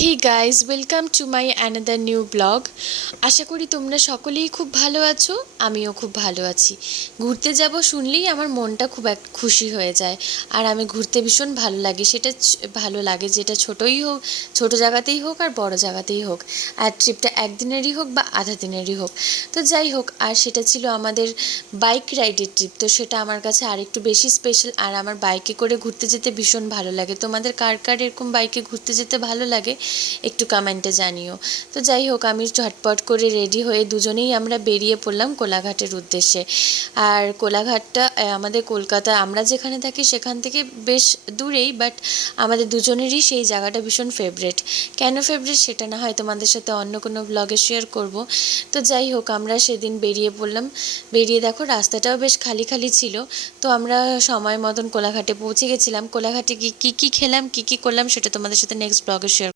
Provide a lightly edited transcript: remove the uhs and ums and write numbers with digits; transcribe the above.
Hey guys, welcome to my another new blog. আশা করি তোমরা সকলেই খুব ভালো আছো। আমিও খুব ভালো আছি। ঘুরতে যাব শুনলেই আমার মনটা খুব খুশি হয়ে যায়। আর আমি ঘুরতে ভীষণ ভালো লাগে, সেটা ভালো লাগে যেটা ছোটোই হোক, ছোটো জায়গাতেই হোক আর বড় জায়গাতেই হোক। আর ট্রিপটা একদিনেরই হোক বা আধা দিনেরই হোক, তো যাই হোক। আর সেটা ছিল আমাদের বাইক রাইডের ট্রিপ, তো সেটা আমার কাছে আরেকটু বেশি স্পেশাল। আর আমার বাইকে করে ঘুরতে যেতে ভীষণ ভালো লাগে। তোমাদের কার কার এরকম বাইকে ঘুরতে যেতে ভালো লাগে একটু কমেন্টে জানিও। তো যাই হোক, আমি ঝটপট করে রেডি হয়ে দুজনেই আমরা বেরিয়ে পড়লাম কোলাঘাটের উদ্দেশ্যে। আর কোলাঘাটটা আমাদের কলকাতা, আমরা যেখানে থাকি সেখান থেকে বেশ দূরেই, বাট আমাদের দুজনেরই সেই জায়গাটা ভীষণ ফেভারেট। কেন ফেভারেট সেটা না হয় তোমাদের সাথে অন্য কোনো ব্লগে শেয়ার করব। তো যাই হোক, আমরা সেদিন বেরিয়ে পড়লাম। বেরিয়ে দেখো রাস্তাটাও বেশ খালি খালি ছিল। তো আমরা সময় মতন কোলাঘাটে পৌঁছে গেছিলাম। কোলাঘাটে গিয়ে কী কী খেলাম, কী কী করলাম সেটা তোমাদের সাথে নেক্সট ব্লগে শেয়ার